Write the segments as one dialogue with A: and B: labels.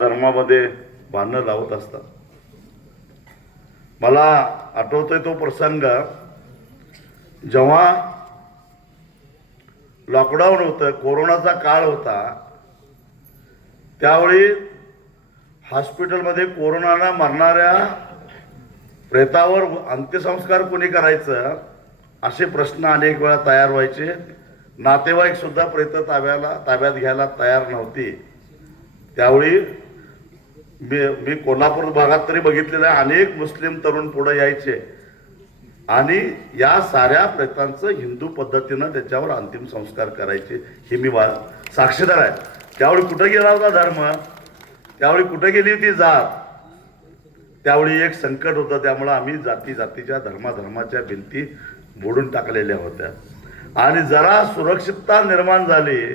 A: धर्मामध्ये भांडणं लावत असतात. मला आठवतोय तो प्रसंग. जेव्हा लॉकडाऊन होतं कोरोनाचा काळ होता त्यावेळी हॉस्पिटलमध्ये कोरोनाला मरणाऱ्या प्रेतावर अंत्यसंस्कार कोणी करायचं असे प्रश्न अनेक वेळा तयार व्हायचे. नातेवाईक सुद्धा प्रेत ताब्याला ताब्यात घ्यायला तयार नव्हती. त्यावेळी मी मी कोल्हापूर भागात तरी बघितलेलं आहे. अनेक मुस्लिम तरुण पुढे यायचे. आणि या साऱ्या प्रयत्नांचं हिंदू पद्धतीनं त्याच्यावर अंतिम संस्कार करायचे हे मी वा साक्षीदार आहे. त्यावेळी कुठं गेला होता धर्म? त्यावेळी कुठं गेली होती जात? त्यावेळी एक संकट होतं त्यामुळं आम्ही जाती जातीच्या धर्माधर्माच्या भिंती मोडून टाकलेल्या होत्या. आणि जरा सुरक्षितता निर्माण झाली.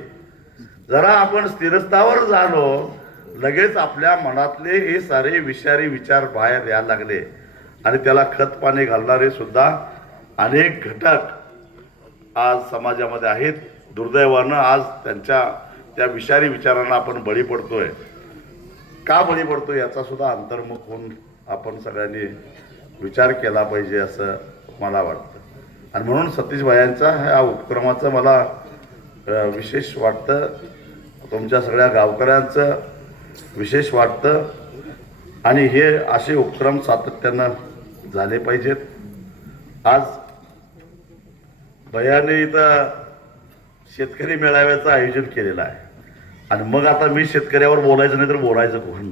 A: जरा आपण स्थिरस्थावर झालो. लगेच आपल्या मनातले हे सारे विषारी विचार बाहेर यायला लागले. आणि त्याला खत पाणी घालणारे सुद्धा अनेक घटक आज समाजामध्ये आहेत. दुर्दैवानं आज त्यांच्या त्या विषारी विचारांना आपण बळी पडतोय. का बळी पडतो याचा सुद्धा अंतर्मुख होऊन आपण सगळ्यांनी विचार केला पाहिजे असं मला वाटतं. आणि म्हणून सतीश भायांचा ह्या उपक्रमाचं मला विशेष वाटतं. तुमच्या सगळ्या गावकऱ्यांचं विशेष वाटतं. आणि हे असे उपक्रम सातत्यानं झाले पाहिजेत. आज भयाने इथं शेतकरी मेळाव्याचं आयोजन केलेलं आहे. आणि मग आता मी शेतकऱ्यावर बोलायचं नाही तर बोलायचं कोण?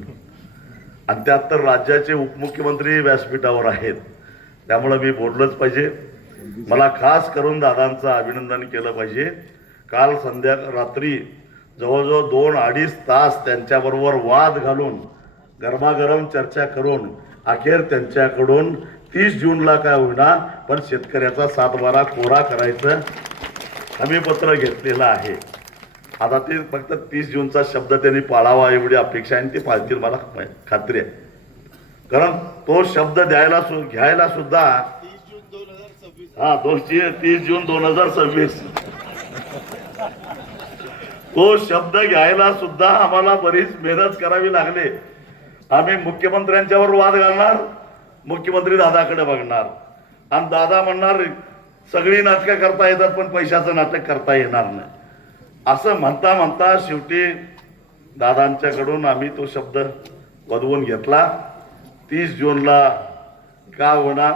A: आणि त्यात तर राज्याचे उपमुख्यमंत्री व्यासपीठावर आहेत. त्यामुळं मी बोललंच पाहिजे. मला खास करून दादांचं अभिनंदन केलं पाहिजे. काल संध्या रात्री जवळजवळ दोन अडीच तास त्यांच्याबरोबर वाद घालून गरमागरम चर्चा करून अखेर त्यांच्याकडून तीस जूनला काय होईना पण शेतकऱ्याचा सातबारा कोरा करायचं हमीपत्र घेतलेलं आहे. आता ते फक्त तीस जूनचा शब्द त्यांनी पाळावा एवढी अपेक्षा आहे आणि ते पाळतील मला खात्री आहे. कारण तो शब्द द्यायला सु घ्यायला सुद्धा हा दोनशे तीस जून दोन हजार सव्वीस. तो शब्द घ्यायला सुद्धा आम्हाला बरीच मेहनत करावी लागली. आम्ही मुख्यमंत्र्यांच्यावर वाद घालणार मुख्यमंत्री दादाकडे बघणार. आणि दादा म्हणणार सगळी नाटकं करता येतात पण पैशाचं नाटक करता येणार नाही. असं म्हणता म्हणता शेवटी दादांच्याकडून आम्ही तो शब्द वधवून घेतला. तीस जूनला का होणार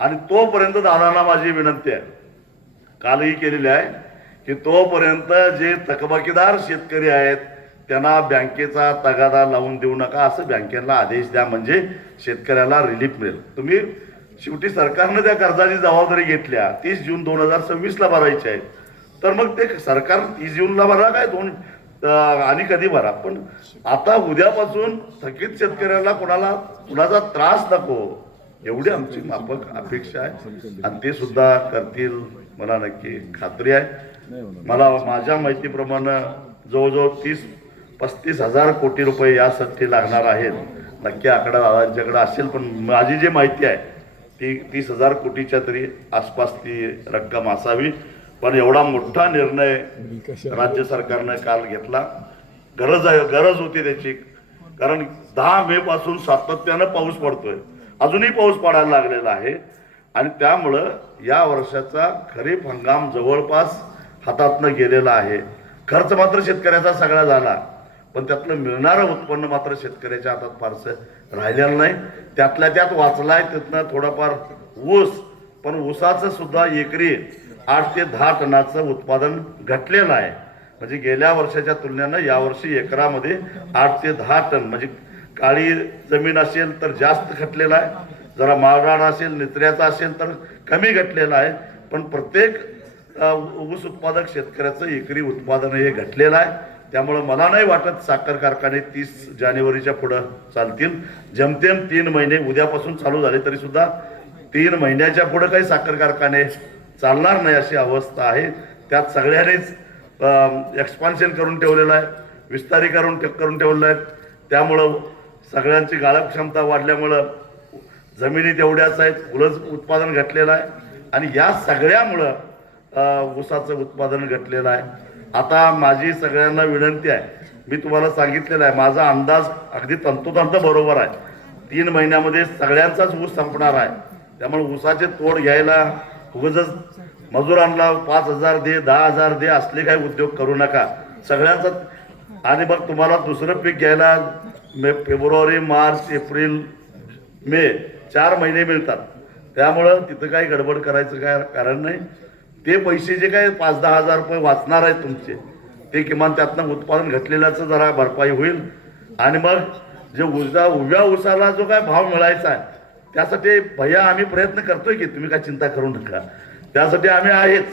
A: आणि तोपर्यंत दादांना माझी विनंती आहे. कालही केलेली आहे. की तोपर्यंत जे थकबाकीदार शेतकरी आहेत त्यांना बँकेचा तगादा लावून देऊ नका असं बँकेला आदेश द्या म्हणजे शेतकऱ्याला रिलीफ मिळेल. तुम्ही शेवटी सरकारनं त्या कर्जाची जबाबदारी घेतल्या तीस जून दोन हजार सव्वीसला भरायची आहे. तर मग ते सरकार तीस जूनला भरा काय दोन आणि कधी भरा? पण आता उद्यापासून थकीत शेतकऱ्याला कोणाला कुणाचा त्रास नको एवढी आमची माफक अपेक्षा आहे. आणि ते सुद्धा करतील मला नक्की खात्री आहे. मला माझ्या माहितीप्रमाणे जवळजवळ तीस पस्तीस हजार कोटी रुपये यासाठी लागणार आहेत. नक्की आकडा दादांच्याकडे असेल पण माझी जी माहिती आहे ती तीस हजार कोटीच्या तरी आसपास ती रक्कम असावी. पण एवढा मोठा निर्णय राज्य सरकारनं काल घेतला. गरज आहे गरज होती त्याची. कारण दहा मे पासून सातत्यानं पाऊस पडतोय. अजूनही पाऊस पडायला लागलेला आहे. आणि त्यामुळं या वर्षाचा खरीप हंगाम जवळपास हातातनं गेलेला आहे. खर्च मात्र शेतकऱ्याचा सगळा झाला. पण त्यातलं मिळणारं उत्पन्न मात्र शेतकऱ्याच्या हातात फारसं राहिलेलं नाही. त्यातल्या त्यात वाचलाय तिथनं थोडंफार ऊस. पण ऊसाचं सुद्धा एकरी आठ ते दहा टनाचं उत्पादन घटलेलं आहे. म्हणजे गेल्या वर्षाच्या तुलनेनं यावर्षी एकरामध्ये आठ ते दहा टन. म्हणजे काळी जमीन असेल तर जास्त घटलेला आहे. जरा माळरान असेल नित्र्याचा असेल तर कमी घटलेला आहे. पण प्रत्येक ऊस उत्पादक शेतकऱ्याचं एकरी उत्पादन हे घटलेलं आहे. त्यामुळं मला नाही वाटत साखर कारखाने तीस जानेवारीच्या पुढं चालतील. जमतेम तीन महिने उद्यापासून चालू झाले तरी सुद्धा तीन महिन्याच्या पुढं काही साखर कारखाने चालणार नाही अशी अवस्था आहे. त्यात सगळ्यांनीच एक्सपान्शन करून ठेवलेलं आहे विस्तारीकरण करून ठेवलेलं आहे. त्यामुळं सगळ्यांची गाळप क्षमता वाढल्यामुळं जमिनी तेवढ्याच आहेत उलज उत्पादन घटलेलं आहे. आणि या सगळ्यामुळं ऊसाचं उत्पादन घटलेलं आहे. आता माझी सगळ्यांना विनंती आहे. मी तुम्हाला सांगितलेलं आहे माझा अंदाज अगदी तंतोतंत बरोबर आहे. तीन महिन्यामध्ये सगळ्यांचाच ऊस संपणार आहे. त्यामुळे ऊसाचे तोड घ्यायला उगाच मजुरांना पाच हजार दे दहा हजार दे असले काही उद्योग करू नका. सगळ्यांचा आणि मग तुम्हाला दुसरं पीक घ्यायला मे फेब्रुवारी मार्च एप्रिल मे चार महिने मिळतात. त्यामुळं तिथं काही गडबड करायचं काय कारण नाही. ते पैसे जे काय पाच दहा हजार रुपये वाचणार आहेत तुमचे ते किमान त्यातनं उत्पादन घटलेल्याचं जरा भरपाई होईल. आणि मग जे उजा उभ्या उसाला जो काय भाव मिळायचा आहे त्यासाठी भैया आम्ही प्रयत्न करतोय की तुम्ही काय चिंता करू नका. त्यासाठी आम्ही आहेच.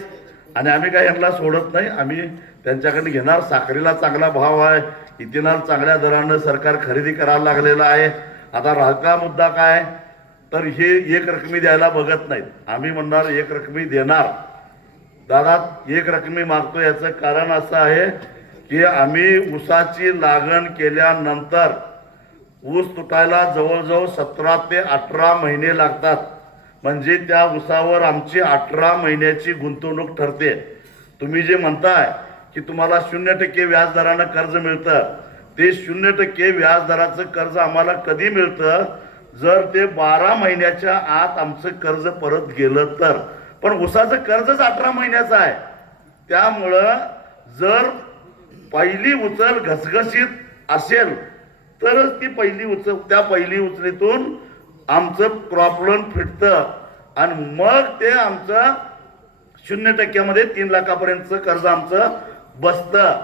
A: आणि आम्ही काय यांना सोडत नाही आम्ही त्यांच्याकडे घेणार. साखरेला चांगला भाव आहे इथेनॉल चांगल्या दरानं सरकार खरेदी करायला लागलेलं आहे. आता राहता मुद्दा काय? तर हे एक रकमी द्यायला बघत नाहीत. आम्ही म्हणणार एक रकमी देणार. दादा एक रकमी मागतो याचं कारण असं आहे की आम्ही ऊसाची लागण केल्यानंतर ऊस तुटायला जवळजवळ सतरा ते अठरा महिने लागतात. म्हणजे त्या ऊसावर आमची अठरा महिन्याची गुंतवणूक ठरते. तुम्ही जे म्हणताय की तुम्हाला शून्य टक्के व्याजदरानं कर्ज मिळतं ते शून्य टक्के व्याजदराचं कर्ज आम्हाला कधी मिळतं? जर ते बारा महिन्याच्या आत आमचं कर्ज परत गेलं तर. पण ऊसाचं कर्जच अठरा महिन्याचं आहे. त्यामुळं जर पहिली उचल घसघशीत असेल तरच ती पहिली उचल त्या पहिली उचलीतून आमचं क्रॉप लोन फिटतं. आणि मग ते आमचं शून्य टक्क्यामध्ये तीन लाखापर्यंतचं कर्ज आमचं बसतं.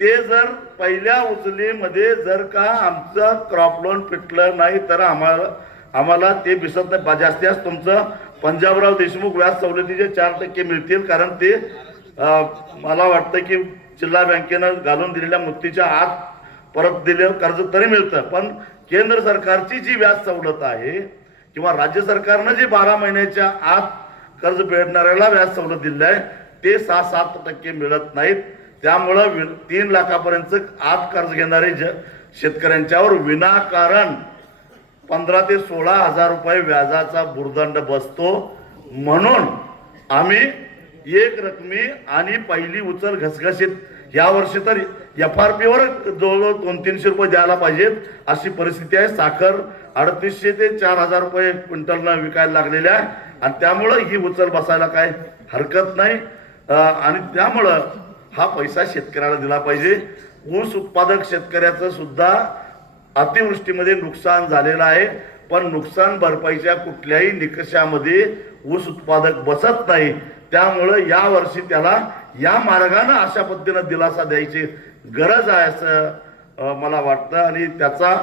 A: ते जर पहिल्या उचलीमध्ये जर का आमचं क्रॉप लोन फिटलं नाही तर आम्हाला आम्हाला ते बिसत नाही. बा- जास्तीत जास्त तुमचं पंजाबराव देशमुख व्याज सवलतीचे चार टक्के मिळतील कारण ते मला वाटतं की जिल्हा बँकेनं घालून दिलेल्या मुक्तीच्या आत परत दिले कर्ज तरी मिळतं. पण केंद्र सरकारची जी व्याज सवलत आहे किंवा राज्य सरकारनं जी बारा महिन्याच्या आत कर्ज फेडणाऱ्याला व्याज सवलत दिली आहे ते सहा सात टक्के मिळत नाहीत. त्यामुळं वि- तीन लाखापर्यंत आत कर्ज घेणारे ज शेतकऱ्यांच्यावर विनाकारण पंधरा ते सोळा हजार रुपये व्याजाचा भुर्दंड बसतो. म्हणून आम्ही एक रकमी आणि पहिली उचल घसघशीत या वर्षी तर एफ आर पीवर जवळजवळ दोन तीनशे रुपये द्यायला पाहिजेत अशी परिस्थिती आहे. साखर अडतीसशे ते चार हजार रुपये क्विंटलनं विकायला लागलेले आहे. आणि त्यामुळं ही उचल बसायला काय हरकत नाही. आणि त्यामुळं हा पैसा शेतकऱ्याला दिला पाहिजे. ऊस उत्पादक शेतकऱ्याचं सुद्धा अतिवृष्टीमध्ये नुकसान झालेलं आहे पण नुकसान भरपाईच्या कुठल्याही निकषामध्ये ऊस उत्पादक बसत नाही. त्यामुळं या वर्षी त्याला या मार्गानं अशा पद्धतीनं दिलासा द्यायची गरज आहे असं मला वाटतं. आणि त्याचा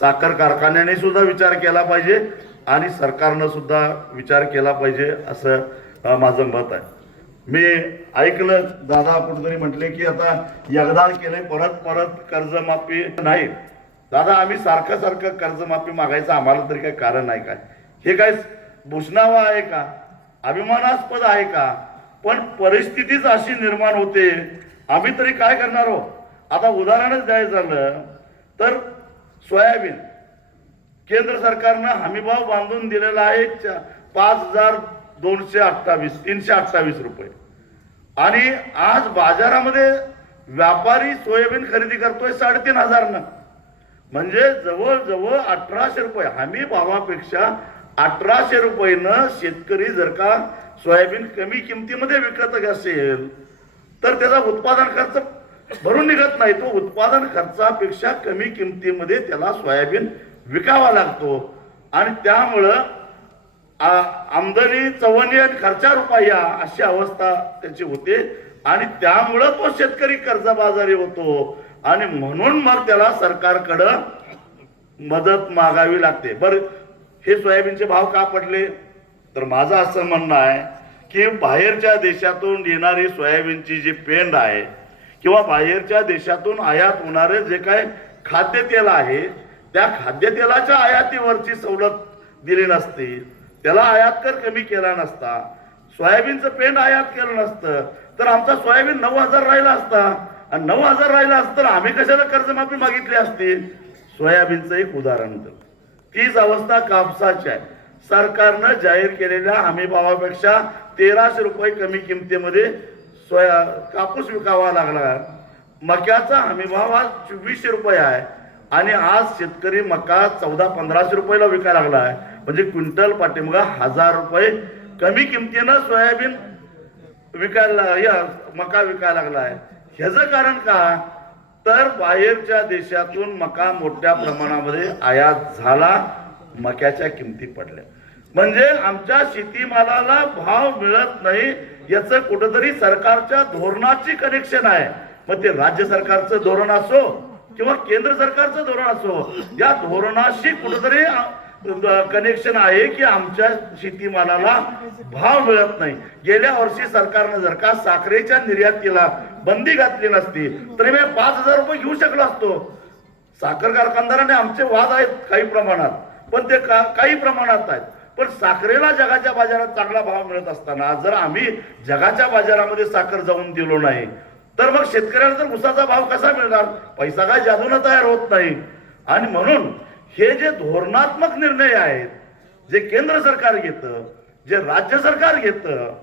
A: साखर कारखान्याने सुद्धा विचार केला पाहिजे आणि सरकारनं सुद्धा विचार केला पाहिजे असं माझं मत आहे. मी ऐकलं दादा कुठेतरी म्हटले की आता यगदान केले परत परत कर्जमाफी नाही. दादा आम्ही सारखं सारखं कर्जमाफी मागायचं आम्हाला तरी काही कारण आहे काय? हे काय भूषणावं आहे का? अभिमानास्पद आहे का? पण परिस्थितीच अशी निर्माण होते. आम्ही तरी काय करणार आहोत आता उदाहरणच द्यायचं झालं तर सोयाबीन. केंद्र सरकारनं हमीभाव बांधून दिलेला आहे पाच हजार दोनशे अठ्ठावीस तीनशे अठ्ठावीस रुपये. आणि आज बाजारामध्ये व्यापारी सोयाबीन खरेदी करतोय साडेतीन हजारनं. म्हणजे जवळजवळ अठराशे रुपये. हमी भावापेक्षा अठराशे रुपयेनं शेतकरी जर का सोयाबीन कमी किमतीमध्ये विकत असेल तर त्याचा उत्पादन खर्च भरून निघत नाही. तो उत्पादन खर्चापेक्षा कमी किमतीमध्ये त्याला सोयाबीन विकावा लागतो. आणि त्यामुळं आमदनी चवणी आणि खर्चा रुपया अशी अवस्था त्याची होते. आणि त्यामुळं तो शेतकरी कर्जबाजारी होतो. आणि म्हणून मग त्याला सरकारकडं मदत मागावी लागते. बर हे सोयाबीनचे भाव का पडले? तर माझं असं म्हणणं आहे की बाहेरच्या देशातून येणारी सोयाबीनची जी पेंड आहे किंवा बाहेरच्या देशातून आयात होणारे जे काय खाद्यतेल आहे त्या खाद्यतेलाच्या आयातीवरची सवलत दिली नसती त्याला आयात कर कमी केला नसता सोयाबीनचं पेंड आयात केलं नसतं तर आमचा सोयाबीन नऊ हजार राहिला असता आणि नऊ हजार राहिला असतं तर आम्ही कशाला कर्जमाफी मागितली असती? सोयाबीनचं एक उदाहरण तर तीच अवस्था कापसाची आहे. सरकारनं जाहीर केलेल्या हमीभावापेक्षा तेराशे रुपये कमी किमतीमध्ये सोया कापूस विकावा लागला मक्याचा हमीभाव आज चोवीसशे रुपये आहे. आणि आज शेतकरी मका चौदा पंधराशे रुपयाला विकायला लागला आहे. म्हणजे क्विंटल पाठीमागा हजार रुपये कमी किमतीनं सोयाबीन विकायला या मका विकायला लागला आहे. ह्याचं कारण का? तर बाहेरच्या देशातून मका मोठ्या प्रमाणामध्ये आयात झाला मक्याच्या किमती पडल्या. म्हणजे आमच्या शेतीमालाला भाव मिळत नाही याचं कुठंतरी सरकारच्या धोरणाची कनेक्शन आहे. मग ते राज्य सरकारचं धोरण असो किंवा केंद्र सरकारचं धोरण असो या धोरणाशी कुठंतरी कनेक्शन आहे की आमच्या शेतीमालाला भाव मिळत नाही. गेल्या वर्षी सरकारनं जर का साखरेच्या निर्यातीला बंदी घातली नसती तरी मी पाच हजार रुपये घेऊ शकलो असतो. साखर कारखानदाराने आमचे वाद आहेत काही प्रमाणात पण ते का काही प्रमाणात आहेत. पण साखरेला जगाच्या बाजारात चांगला भाव मिळत असताना जर आम्ही जगाच्या बाजारामध्ये साखर जाऊन दिलो नाही तर मग शेतकऱ्याला तर उसाचा भाव कसा मिळणार? पैसा काय जादून तयार होत नाही. आणि म्हणून हे जे धोरणात्मक निर्णय आहेत जे केंद्र सरकार घेतं जे राज्य सरकार घेतं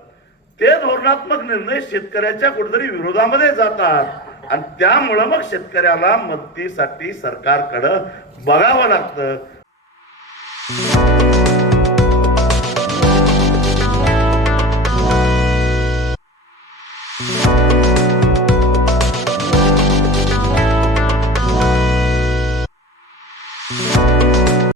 A: ते धोरणात्मक निर्णय शेतकऱ्याच्या कुठेतरी विरोधामध्ये जातात. आणि त्यामुळं मग शेतकऱ्याला मदतीसाठी सरकारकडं बघावं लागतं.